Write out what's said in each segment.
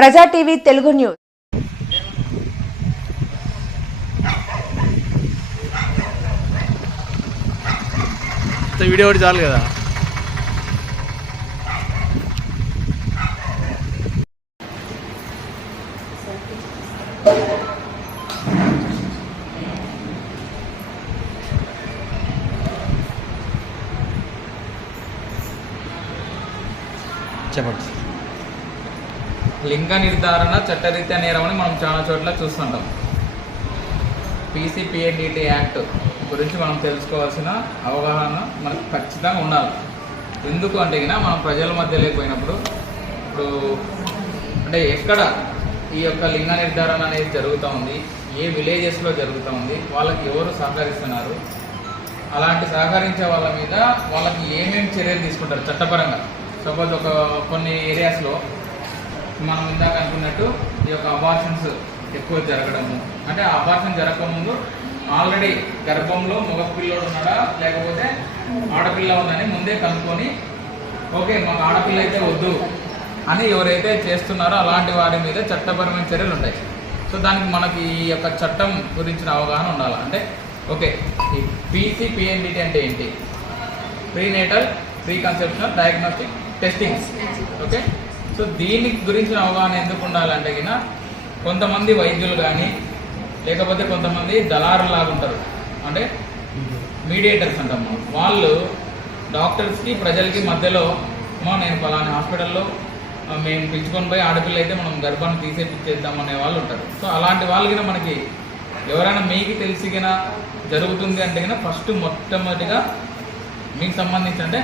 ప్రజా TV Telugu news. Video ఒకటి చాలు కదా. చెప్పండి. లింగ నిర్ధారణ చట్టరీత్యా నేరం అని మనం చాలా చోట్ల చూస్తుంటాం. పీసీపీఎన్డీటీ యాక్ట్ గురించి మనం తెలుసుకోవాల్సిన అవగాహన మనకు ఖచ్చితంగా ఉండాలి. ఎందుకు అంటే మనం ప్రజల మధ్య లేకపోయినప్పుడు ఇప్పుడు అంటే ఎక్కడ ఈ యొక్క లింగ నిర్ధారణ అనేది జరుగుతూ ఉంది, ఏ విలేజెస్లో జరుగుతూ ఉంది, వాళ్ళకి ఎవరు సహకరిస్తున్నారు, అలాంటి సహకరించే వాళ్ళ మీద వాళ్ళకి ఏమేమి చర్యలు తీసుకుంటారు చట్టపరంగా. సపోజ్ కొన్ని ఏరియాస్లో మనం ఇందాక అనుకున్నట్టు ఈ యొక్క అబార్షన్స్ ఎక్కువ జరగడము, అంటే ఆ అబార్షన్ జరగకముందు ఆల్రెడీ గర్భంలో మగ పిల్లోడు ఉన్నాడా లేకపోతే ఆడపిల్ల ఉందని ముందే కనుక్కొని ఓకే మాకు ఆడపిల్ల అయితే వద్దు అని ఎవరైతే చేస్తున్నారో అలాంటి వారి మీద చట్టపరమైన చర్యలు ఉంటాయి. సో దానికి మనకి ఈ యొక్క చట్టం గురించిన అవగాహన ఉండాలి. అంటే ఓకే ఈ పీసీపీఎన్డీటీ అంటే ఏంటి, prenatal pre conceptional diagnostic testings. Okay, so దీని గురించిన అవగాహన ఎందుకు ఉండాలంటే కొంతమంది వైద్యులు కానీ లేకపోతే కొంతమంది దళారులు లాగా ఉంటారు, అంటే మీడియేటర్స్ అంటాము. వాళ్ళు డాక్టర్స్కి ప్రజలకి మధ్యలో నేను ఫలానా హాస్పిటల్లో మేము పిలుచుకొని పోయి ఆడపిల్ల అయితే మనం గర్భాన్ని తీసేపిచ్చేద్దాం అనే వాళ్ళు ఉంటారు. సో అలాంటి వాళ్ళకి మనకి ఎవరైనా మీకు తెలిసిగిన జరుగుతుంది అంటే ఫస్ట్ మొట్టమొదటిగా మీకు సంబంధించి అంటే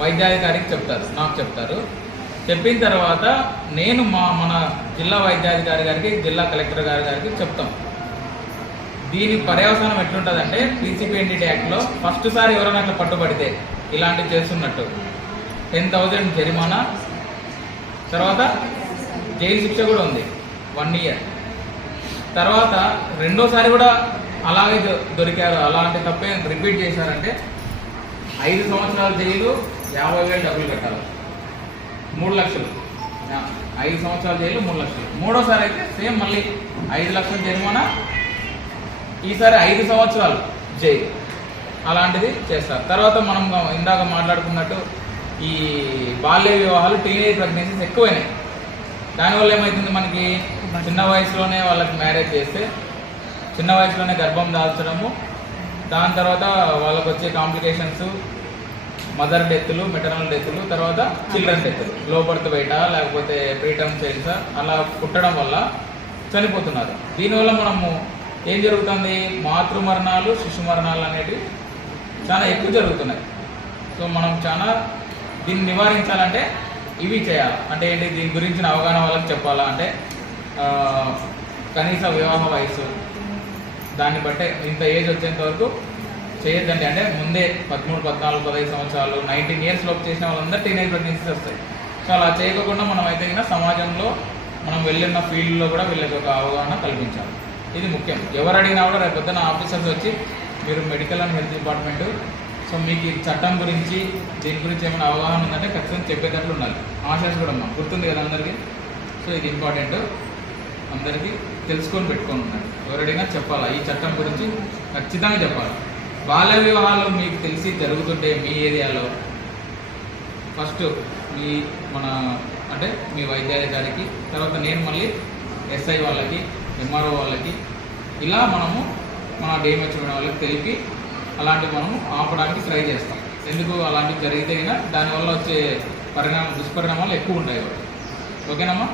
వైద్యాధికారికి చెప్తారు, నాకు చెప్తారు. చెప్పిన తర్వాత నేను మన జిల్లా వైద్యాధికారి గారికి, జిల్లా కలెక్టర్ గారికి చెప్తాం. దీని పర్యవసానం ఎట్లుంటుందంటే పీసీపీఎన్డీటీ యాక్ట్లో ఫస్ట్ సారి ఎవరైనా అట్లా పట్టుబడితే ఇలాంటివి చేస్తున్నట్టు 10,000 జరిమానా, తర్వాత జైలు శిక్ష కూడా ఉంది 1 year. తర్వాత రెండోసారి కూడా అలాగే దొరికారు, అలాంటి తప్పే రిపీట్ చేశారంటే 5 సంవత్సరాల జైలు, 50,000 డబ్బులు కట్టాలి, 3 లక్షలు. 5 సంవత్సరాల జైలు, 3 లక్షలు. మూడోసారి అయితే సేమ్ మళ్ళీ 5 లక్షల జరిమానా, ఈసారి 5 సంవత్సరాలు జైలు. అలాంటిది చేస్తారు. తర్వాత మనం ఇందాక మాట్లాడుకున్నట్టు ఈ బాల్య వివాహాలు, టీనేజ్ ప్రెగ్నెన్సీస్ ఎక్కువైనాయి. దానివల్ల ఏమవుతుంది, మనకి చిన్న వయసులోనే వాళ్ళకి మ్యారేజ్ చేస్తే చిన్న వయసులోనే గర్భం దాల్చడము, దాని తర్వాత వాళ్ళకు వచ్చే కాంప్లికేషన్స్, మదర్ డెత్లు, మెటర్నల్ డెత్లు, తర్వాత చిల్డ్రన్ డెత్లు, లో బర్త్ బయట లేకపోతే ప్రీటర్మ్ చైల్డ్స్ అలా పుట్టడం వల్ల చనిపోతున్నారు. దీనివల్ల మనము ఏం జరుగుతుంది, మాతృ మరణాలు, శిశు మరణాలు అనేవి చాలా ఎక్కువ జరుగుతున్నాయి. సో మనం చాలా దీన్ని నివారించాలంటే ఇవి చేయాలి. అంటే ఏంటి, దీని గురించిన అవగాహన వాళ్ళకి చెప్పాలా అంటే కనీస వివాహ వయసు, దాన్ని బట్టే ఇంత ఏజ్ వచ్చేంత వరకు చేయొద్దండి. అంటే ముందే 13, 14, 15 సంవత్సరాలు 19 years లోపు చేసిన వాళ్ళందరూ టీనేజ్ ప్రెగ్నెన్సీస్ వస్తాయి. సో అలా చేయకుండా మనం అయితే సమాజంలో మనం వెళ్ళిన ఫీల్డ్లో కూడా వీళ్ళకి ఒక అవగాహన కల్పించాలి. ఇది ముఖ్యం. ఎవరు అడిగినా కూడా రేపు పొద్దున ఆఫీసర్స్ వచ్చి మీరు medical and health department, so మీకు ఈ చట్టం గురించి దీని గురించి ఏమైనా అవగాహన ఉందంటే ఖచ్చితంగా చెప్పేటట్లు ఉండాలి. ఆశయాస్ కూడా గుర్తుంది కదా అందరికీ. సో ఇది ఇంపార్టెంట్, అందరికీ తెలుసుకొని పెట్టుకొని ఉండాలి. ఎవరైనా చెప్పాలా ఈ చట్టం గురించి ఖచ్చితంగా చెప్పాలి. బాల్య వివాహాలు మీకు తెలిసి జరుగుతుంటే మీ ఏరియాలో ఫస్ట్ మీ వైద్యాధికారికి, తర్వాత నేను మళ్ళీ ఎస్ఐ వాళ్ళకి, ఎంఆర్ఓ వాళ్ళకి, ఇలా మనము మన డిఎంహెచ్ వాళ్ళకి తెలిపి అలాంటివి మనము ఆపడానికి ట్రై చేస్తాం. ఎందుకు అలాంటివి జరిగితే దానివల్ల వచ్చే దుష్పరిణామాలు ఎక్కువ ఉంటాయి. ఓకేనమ్మా?